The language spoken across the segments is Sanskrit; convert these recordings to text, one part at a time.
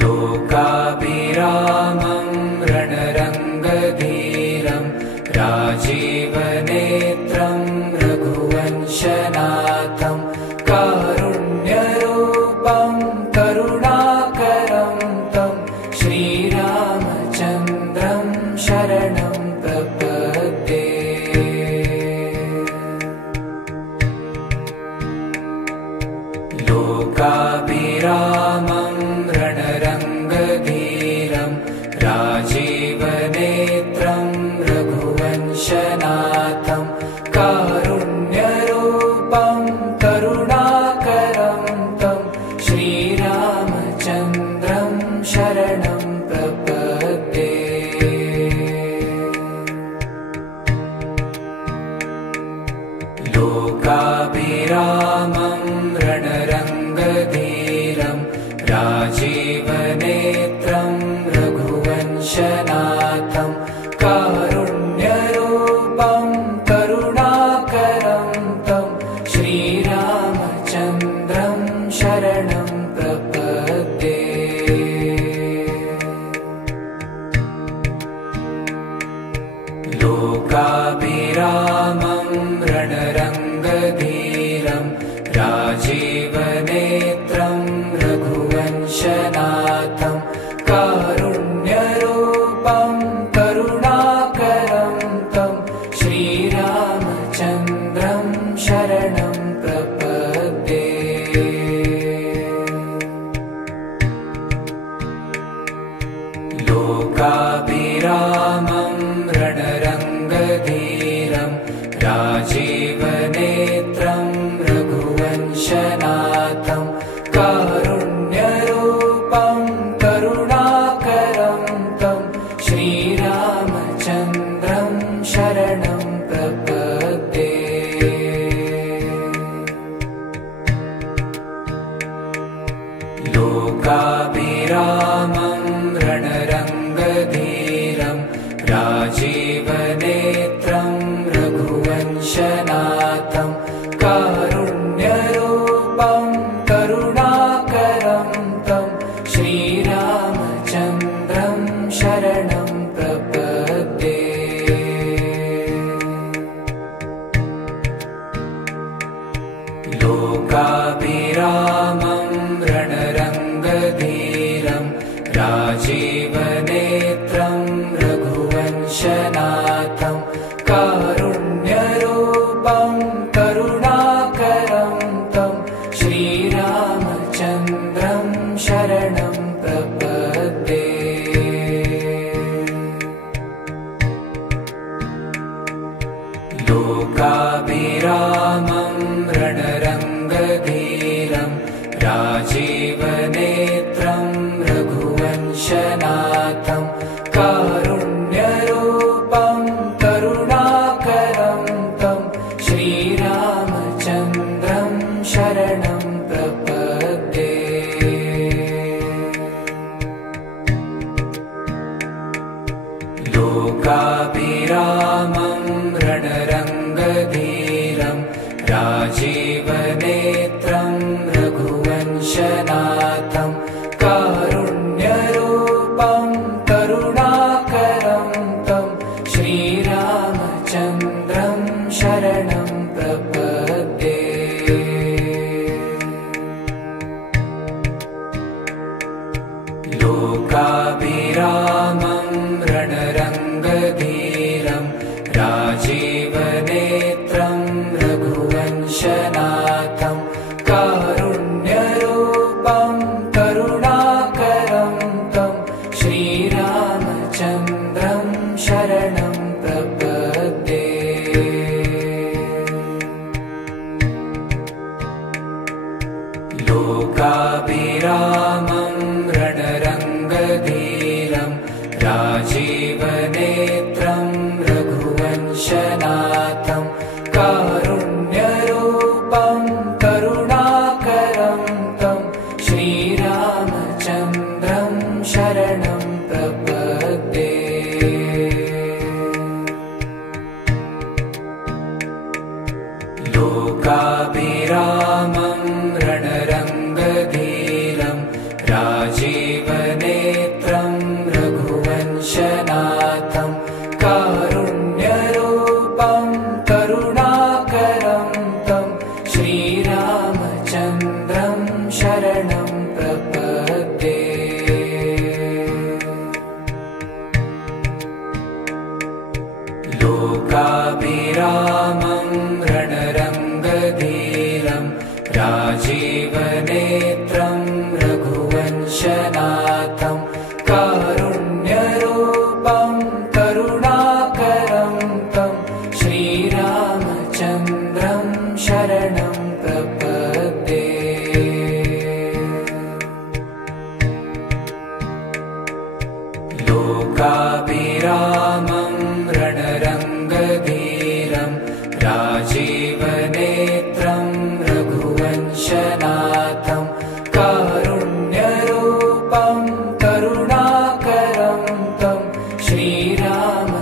लोकाभिरामं रणरङ्गधीरं राजीवनेत्रं रघुवंशनाथं कारुण्यरूपं करुणाकरं तं श्रीरामचन्द्रं शरणं प्रपद्ये। लोकाभिरामं रणरङ्गधीरं राजीवनेत्रं रघुवंशनाथं कारुण्यरूपं करुणाकरं तं श्रीरामचन्द्रं शरणं प्रपद्ये। लोकाभिरामं रणरङ्गधीरं राजीवनेत्रं रघुवंशनाथं कारुण्यरूपं करुणाकरं तं श्रीरामचन्द्रं शरणं प्रपद्ये। लोकाभिरामं रणरङ्गधीरं राजीवनेत्रं रघुवंशनाथं कारुण्यरूपं करुणाकरं तं श्रीरामचन्द्रं शरणं प्रपद्ये। लोकाभिरामं रणरङ्गधीरं राजीवनेत्रं रघुवंशनाथं कारुण्यरूपं करुणाकरं तं श्रीरामचन्द्रं शरणं प्रपद्ये। लोकाभिरामं रणरङ्गधीरं राजीवनेत्रं रघुवंशनाथं कारुण्यरूपं करुणाकरं तं श्रीरामचन्द्रं शरणं प्रपद्ये। लोकाभिरामं रणरङ्गधीरं राजीवनेत्रं रघुवंशनाथं कारुण्यरूपं करुणाकरं तं श्रीरामचन्द्रं शरणं प्रपद्ये। लोकाभिरामं रणरङ्गधीरं राजीवनेत्रं रघुवंशनाथं कारुण्यरूपं करुणाकरं तं श्रीरामचन्द्रं शरणं प्रपद्ये। लोकाभिरामं रणरङ्गधीरं राजीवनेत्रं रघुवंशनाथं कारुण्यरूपं करुणाकरं तं श्रीरामचन्द्रं शरणं प्रपद्ये। लोकाभिरामं रणरङ्गधीरं राजीवनेत्रं रघुवंशनाथं कारुण्यरूपं करुणाकरं तं श्रीरामचन्द्रं शरणं प्रपद्ये। लोकाभिरामं रणरङ्गधीरं राजीवनेत्रं रघुवंशनाथं कारुण्यरूपं करुणाकरं तं श्रीरामचन्द्रं शरणं प्रपद्ये। लोकाभिरामं रणरङ्गधीरं शरणं प्रपद्ये। लोकाभिरामं रणरङ्गधीरं राजीवनेत्रं रघुवंशनाथं कारुण्यरूपं करुणाकरं तं श्रीरामचन्द्रं शरणं प्रपद्ये। लोकाभिरामं रणरङ्गधीरं राजीवनेत्रं रघुवंशनाथं कारुण्यरूपं करुणाकरं तं श्रीरामचन्द्रं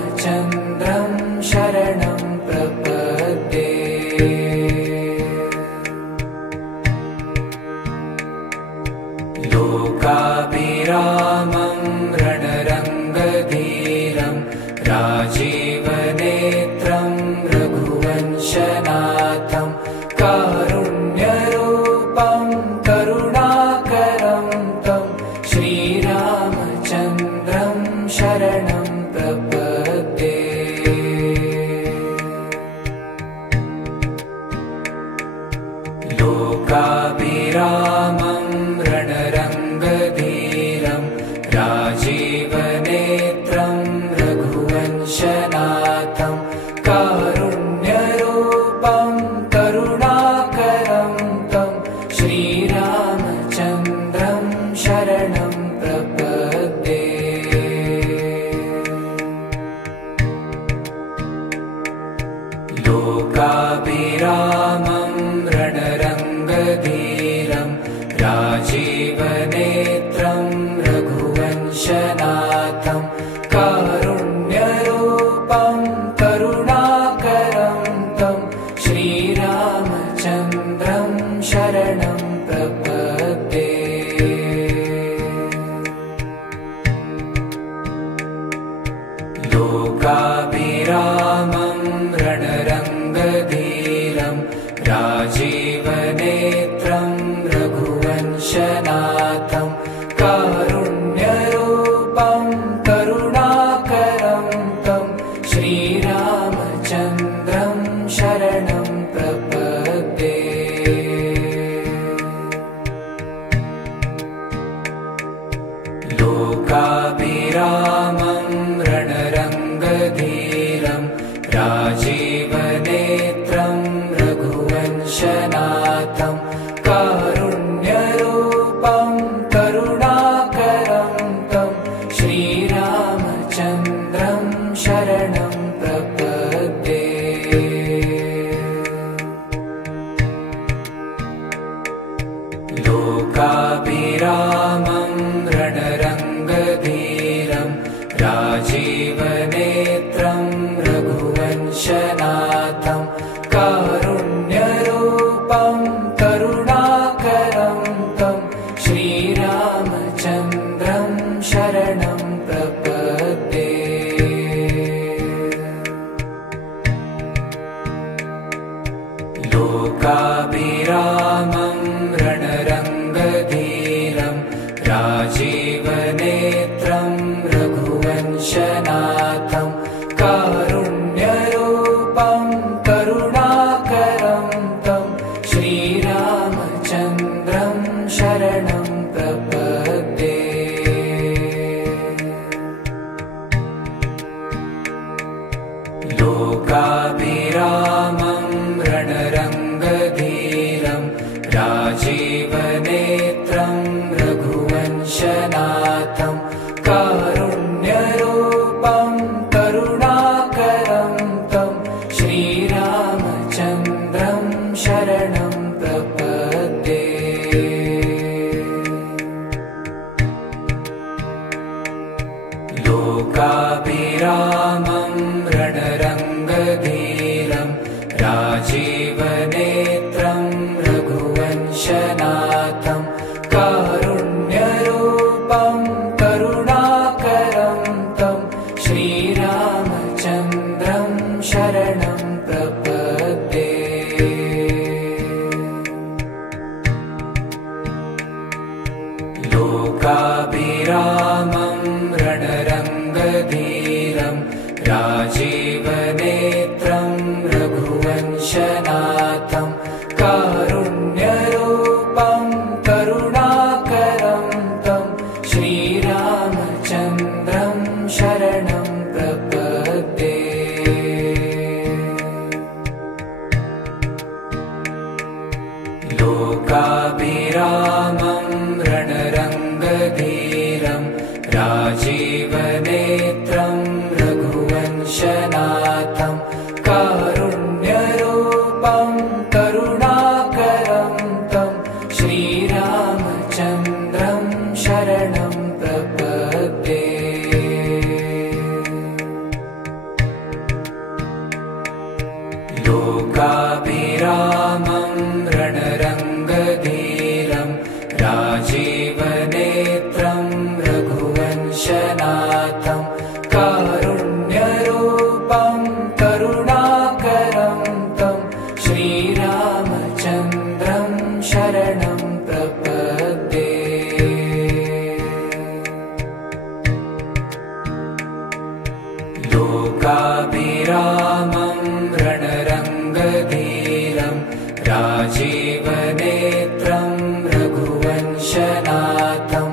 शरणं प्रपद्ये। लोकाभिरामं रणरङ्गधीरं राजीवनेत्रं रघुवंशनाथं कारुण्यरूपं करुणाकरं तं श्रीरामचन्द्रं शरणं प्रपद्ये। लोकाभिरामं रणरङ्गधीरं राजीवनेत्रं रघुवंशनाथं कारुण्यरूपं करुणाकरं तं श्रीरामचन्द्रं शरणं प्रपद्ये। लोकाभिरामं रणरङ्गधीरं राजीवनेत्रं रघुवंशनाथं कारुण्यरूपं करुणाकरं तं श्रीरामचन्द्रं शरणं प्रपद्ये। लोकाभिरामं रणरङ्गधीरं राजीवनेत्रं रघुवंशनाथं कारुण्यरूपं करुणाकरं तं श्रीरामचन्द्रं शरणं प्रपद्ये। लोकाभिरामं रणरङ्गधीरं राजीवनेत्रं रघुवंशनाथं कारुण्यरूपं करुणाकरं तं श्रीरामचन्द्रं शरणं प्रपद्ये। लोकाभिरामं रणरङ्गधीरं राजीवनेत्रं रघुवंशनाथं कारुण्यरूपं करुणाकरं तं श्रीरामचन्द्रं शरणं प्रपद्ये। लोकाभिरामं रणरङ्गधीरं राजीवनेत्रं रघुवंशनाथं कारुण्यरूपं करुणाकरं तं श्रीरामचन्द्रं शरणं प्रपद्ये। लोकाभिरामं रणरङ्गधीरं राजीवनेत्रं रघुवंशनाथं कारुण्यरूपं करुणाकरं तं श्रीरामचन्द्रं शरणं प्रपद्ये। लोकाभिरामं रणरङ्गधीरं राजीवनेत्रं रघुवंशनाथं कारुण्यरूपं करुणाकरं तं श्रीरामचन्द्रं शरणं प्रपद्ये। लोकाभिरामं रणरङ्गधीरं राजीवनेत्रं रघुवंशनाथं कारुण्यरूपं करुणाकरं तं श्रीरामचन्द्रं शरणं प्रपद्ये। लोकाभिरामं रणरङ्गधीरं राजीवनेत्रं रघुवंशनाथं कारुण्यरूपं करुणाकरं तं श्रीरामचन्द्रं शरणं प्रपद्ये। लोकाभिरामं रणरङ्गधीरं राजीवनेत्रं रघुवंशनाथं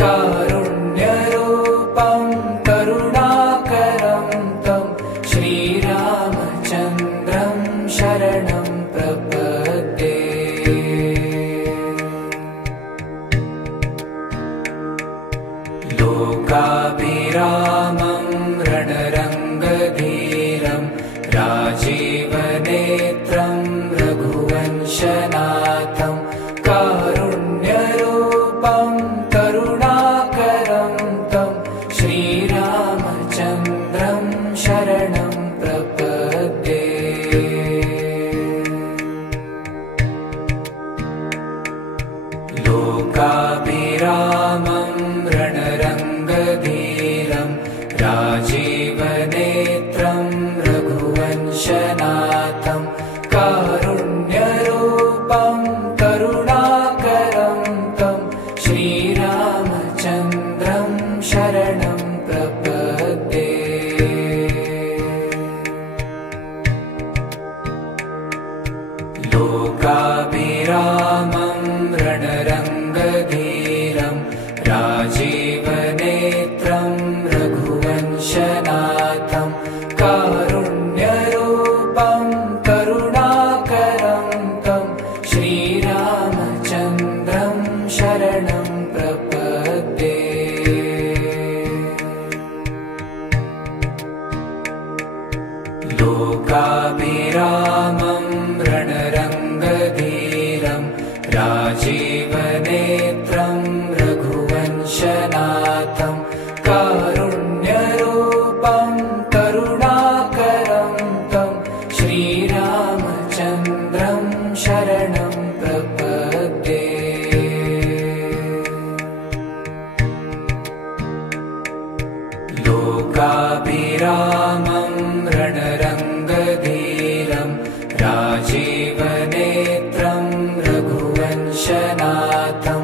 कारुण्यरूपं करुणाकरं तं श्रीरामचन्द्रं शरणं प्रपद्ये। लोकाभिरामं रणरङ्गधीरं राजीवनेत्रं रघुवंशनाथं कारुण्यरूपं करुणाकरं तं श्रीरामचन्द्रं शरणं प्रपद्ये। लोकाभिरामं रणरङ्गधीरं राजीवनेत्रं रघुवंशनाथं कारुण्यरूपं करुणाकरं तं श्रीरामचन्द्रं शरणं प्रपद्ये। लोकाभिरामं रणरङ्गधीरं राजीवनेत्रं रघुवंशनाथं कारुण्यरूपं करुणाकरं तं श्रीरामचन्द्रं शरणं प्रपद्ये। लोकाभिरामं रणरङ्गधीरं राजीवनेत्रं रघुवंशनाथं कारुण्यरूपं करुणाकरं तं श्रीरामचन्द्रं शरणं प्रपद्ये। लोकाभिरामं रणरङ्गधीरं राजीवनेत्रं रघुवंशनाथं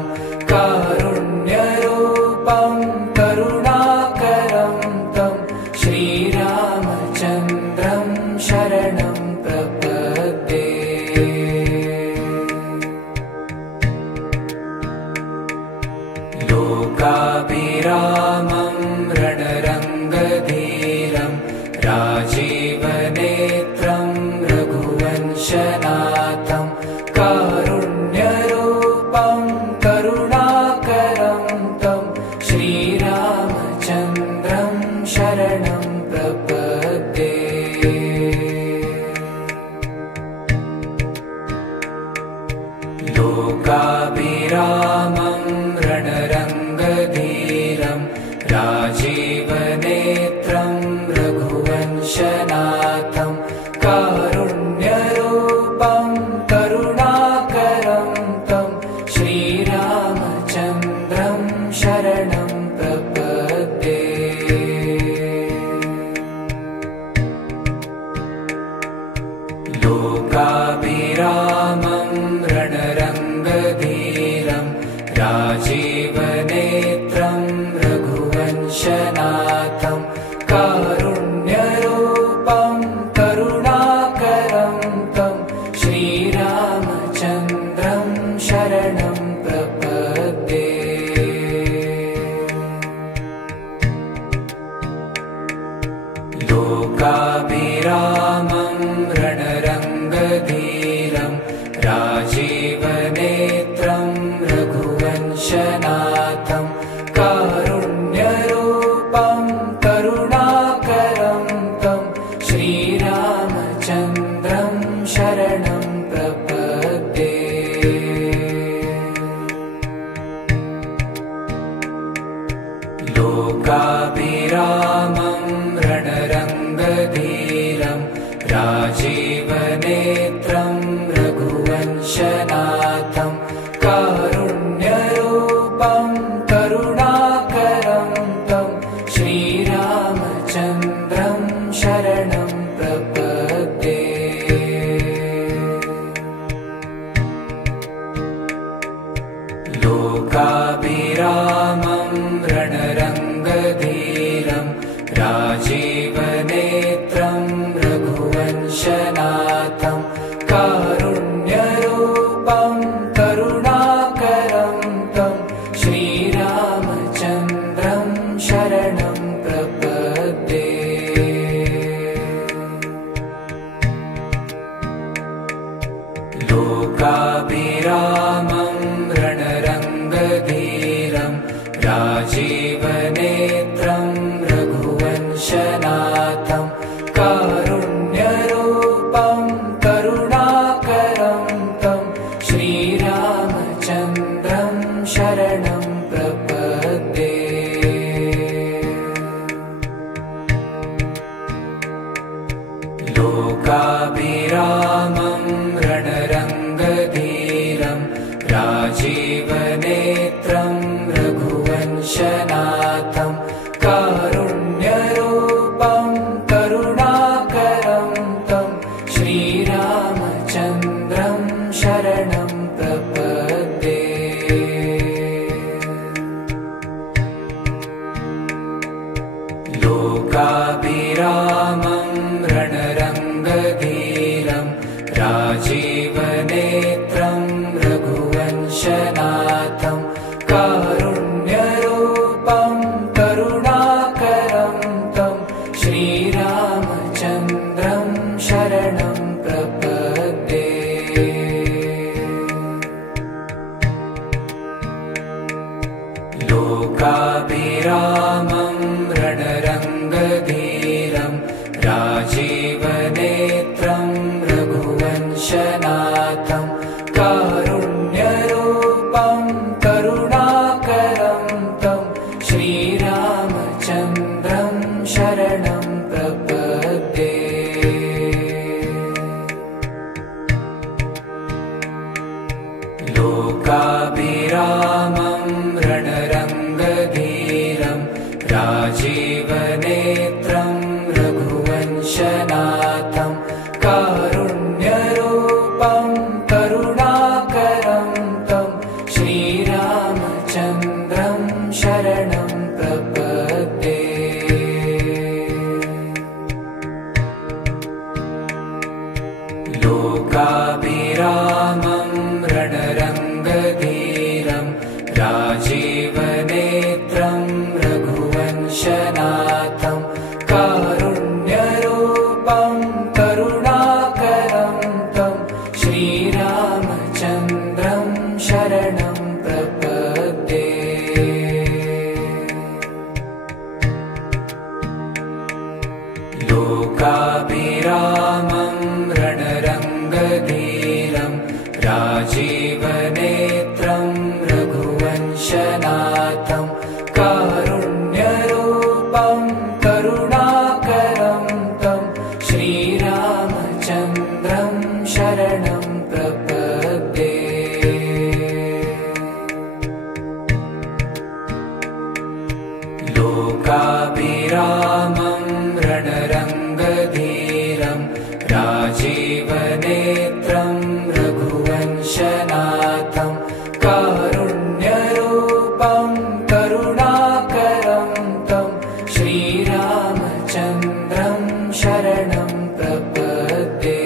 कारुण्यरूपं करुणाकरं तं श्रीरामचन्द्रं शरणं प्रपद्ये। लोकाभिरामं रणरङ्गधीरं राजीवनेत्रं रघुवंशनाथं कारुण्यरूपं करुणाकरं तं श्रीरामचन्द्रं शरणं प्रपद्ये। लोकाभिरामं रणरङ्गधीरं राजीवनेत्रं रघुवंशनाथं कारुण्यरूपं करुणाकरं तं श्रीरामचन्द्रं शरणं प्रपद्ये। लोकाभिरामं रणरङ्गधीरं रघुवंशनाथं कारुण्यरूपं करुणाकरं तं श्रीरामचन्द्रं शरणं प्रपद्ये। लोकाभिरामं रणरङ्गधीरं राजीवनेत्रं रघुवंशनाथं कारुण्यरूपं करुणाकरं तं श्रीरामचन्द्रं शरणं प्रपद्ये। लोकाभिरामं रणरङ्गधीरं राजीवनेत्रं रघुवंशनाथं कारुण्यरूपं करुणाकरं तं श्रीरामचन्द्रं शरणं प्रपद्ये। लोकाभिरामं रणरङ्गधीरं राजीवनेत्रं रघुवंशनाथं कारुण्यरूपं करुणाकरं तं श्रीरामचन्द्रं शरणं प्रपद्ये। लोकाभिरामं रणरङ्गधीरं राजीवनेत्रं रघुवंशनाथं कारुण्यरूपं करुणाकरं तं श्रीरामचन्द्रं शरणं प्रपद्ये। लोकाभिरामं रणरङ्गधीरं राजीवनेत्रं रघुवंशनाथं कारुण्यरूपं करुणाकरं तं श्रीरामचन्द्रं शरणं प्रपद्ये। लोकाभिरामं रणरङ्गधीरं राजीवनेत्रं रघुवंशनाथं कारुण्यरूपं करुणाकरं तं श्रीरामचन्द्रं शरणं प्रपद्ये। लोकाभिरामं रणरङ्गधीरं राजीवनेत्रं रघुवंशनाथं कारुण्यरूपं करुणाकरं तं श्रीरामचन्द्रं शरणं प्रपद्ये। लोकाभिरामं रणरङ्गधीरं राजीवनेत्रं रघुवंशनाथं कारुण्यरूपं करुणाकरं तं श्रीरामचन्द्रं शरणं प्रपद्ये। लोकाभिरामं रणरङ्गधीरं राजीवनेत्रं रघुवंशनाथं कारुण्यरूपं करुणाकरं तं श्रीरामचन्द्रं शरणं प्रपद्ये। लोकाभिरामं रणरङ्गधीरं राजीवनेत्रं रघुवंशनाथं कारुण्यरूपं करुणाकरं तं श्रीरामचन्द्रं शरणं प्रपद्ये।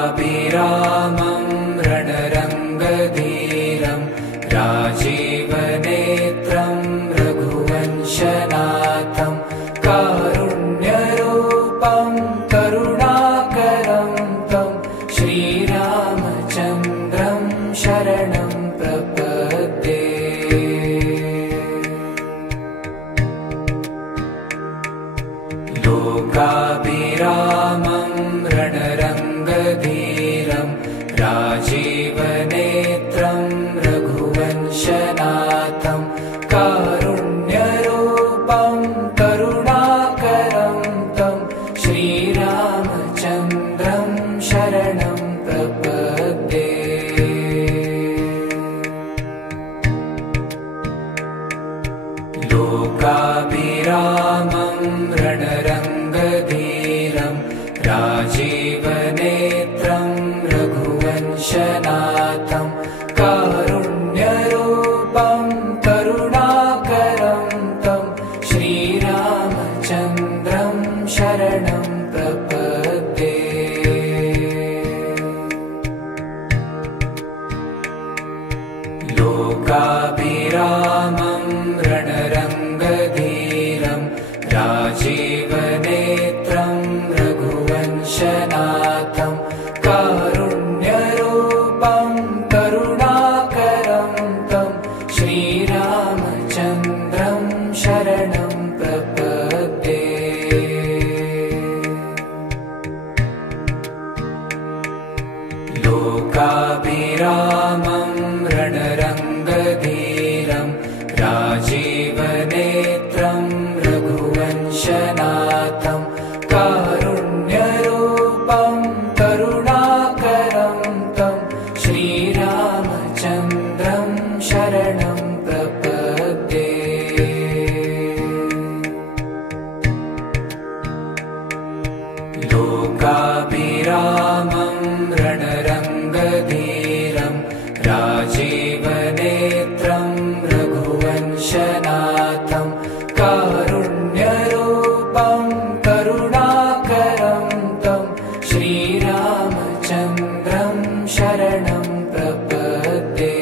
लोकाभिरामं रणरङ्गधीरं राजीवनेत्रं रघुवंशनाथं कारुण्यरूपं करुणाकरं तं राजीवनेत्रं रघुवंशनाथं कारुण्यरूपं करुणाकरं तं श्रीरामचन्द्रं शरणं प्रपद्ये। लोकाभिरामं रणरङ्गधीरं राजीवनेत्रं रघुवंशनाथं कारुण्यरूपं करुणाकरं तं श्रीरामचन्द्रं शरणं प्रपद्ये। लोकाभिरामं रणरङ्गधीरं राजीवनेत्रं रघुवंशनाथं कारुण्यरूपं करुणाकरं तं श्रीरामचन्द्रं शरणं प्रपद्ये। लोकाभिरामं रणरङ्गधीरं राजीवनेत्रं रघुवंशनाथं कारुण्यरूपं करुणाकरं तं श्रीरामचन्द्रं शरणं प्रपद्ये। लोकाभिरामं रणरङ्गधीरं राजीवनेत्रं रघुवंशनाथं कारुण्यरूपं करुणाकरं तं श्रीरामचन्द्रं शरणं प्रपद्ये।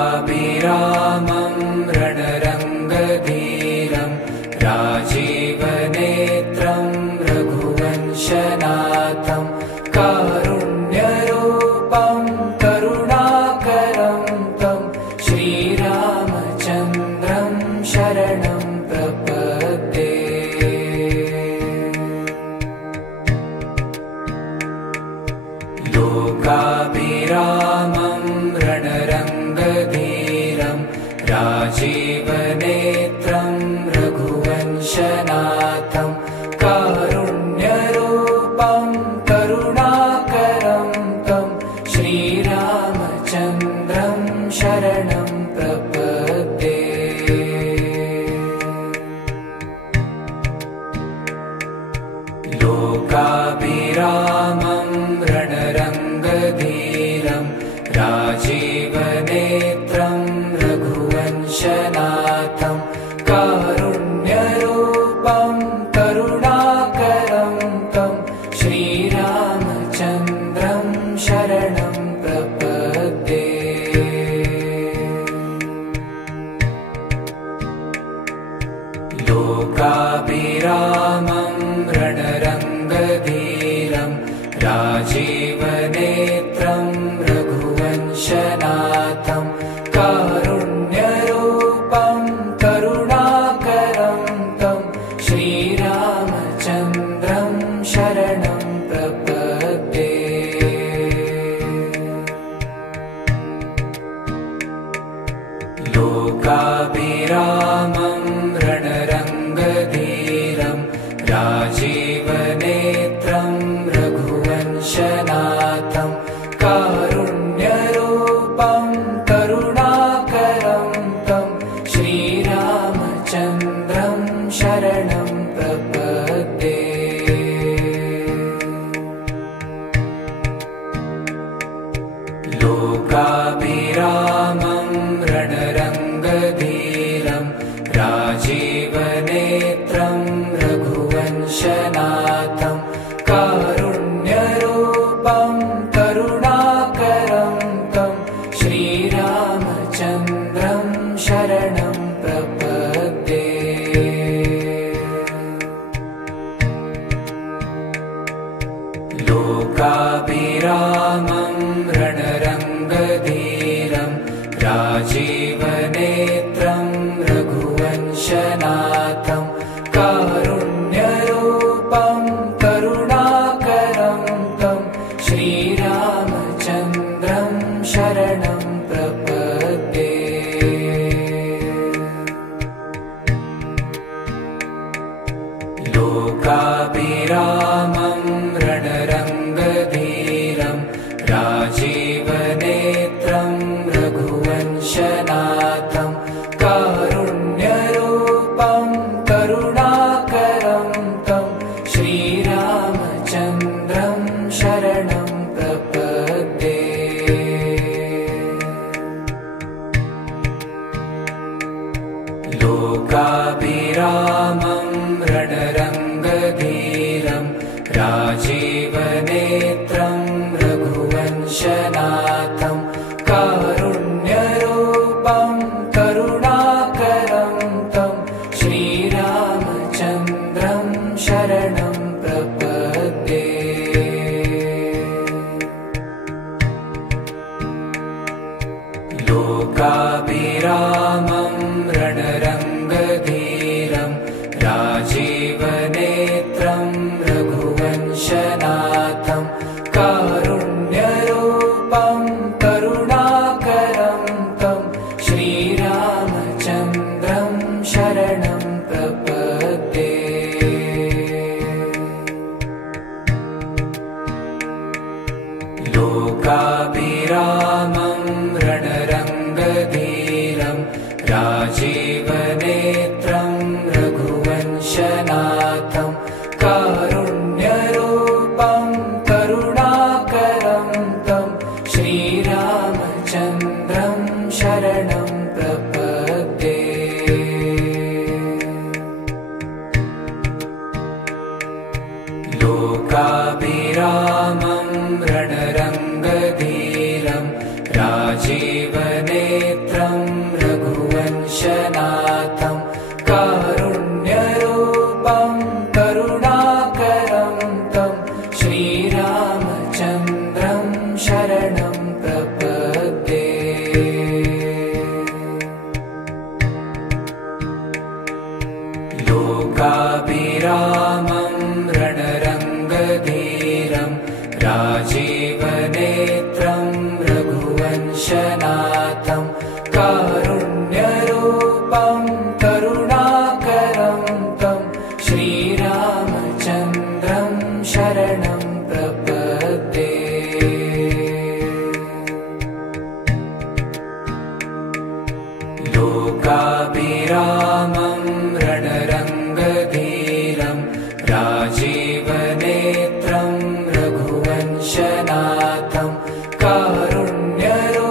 लोकाभिरामं रणरङ्गधीरं राजीवनेत्रं रघुवंशनाथं कारुण्यरूपं करुणाकरं तं श्रीरामचन्द्रं शरणं प्रपद्ये। लोकाभिरामं रणरङ्गधीरं राजीवनेत्रं रघुवंशनाथं कारुण्यरूपं करुणाकरं तं श्रीरामचन्द्रं शरणं प्रपद्ये। लोकाभिरामं रणरङ्गधीरं राजीवनेत्रं रघुवंशनाथं कारुण्यरूपं करुणाकरं तं श्रीरामचन्द्रं शरणं प्रपद्ये। लोकाभिरामं रणरङ्गधीरं राजीवनेत्रं रघुवंशनाथं कारुण्यरूपं करुणाकरं तं श्रीरामचन्द्रं शरणं प्रपद्ये। लोकाभिरामं रणरङ्गधीरं राजीवनेत्रं रघुवंशनाथं कारुण्यरूपं करुणाकरं तं श्रीरामचन्द्रं शरणं प्रपद्ये। लोकाभिरामं रणरङ्गधीरं राजीवनेत्रं रघुवंशनाथं कारुण्यरूपं करुणाकरं तं श्रीरामचन्द्रं शरणं प्रपद्ये। लोकाभिरामं रणरङ्गधीरं राजीवनेत्रं रघुवंशनाथं कारुण्यरूपं करुणाकरं तं श्रीरामचन्द्रं शरणं प्रपद्ये। लोकाभिरामं रणरङ्गधीरं राजीवनेत्रं रघुवंशनाथं कारुण्यरूपं करुणाकरं तं श्रीरामचन्द्रं शरणं प्रपद्ये। लोकाभिरामं रणरङ्गधीरं राजीवनेत्रं रघुवंशनाथं कारुण्यरूपं करुणाकरं तं श्रीरामचन्द्रं शरणं प्रपद्ये। लोकाभिरामं रणरङ्गधीरं राजीवनेत्रं रघुवंशनाथं कारुण्यरूपं करुणाकरं तं श्रीरामचन्द्रं शरणं प्रपद्ये। लोकाभिरामं रणरङ्गधीरं राजीवनेत्रं रघुवंशनाथं कारुण्यरूपं करुणाकरं तं श्रीरामचन्द्रं शरणं प्रपद्ये। लोकाभिरामं रणरङ्गधीरं राजीवनेत्रं रघुवंशनाथं कारुण्यरूपं करुणाकरं तं श्रीरामचन्द्रं शरणं प्रपद्ये। लोकाभिरामं रणरङ्गधीरं राजीवनेत्रं रघुवंशनाथं कारुण्यरूपं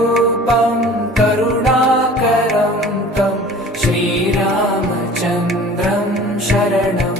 करुणाकरं तं श्रीरामचन्द्रं शरणं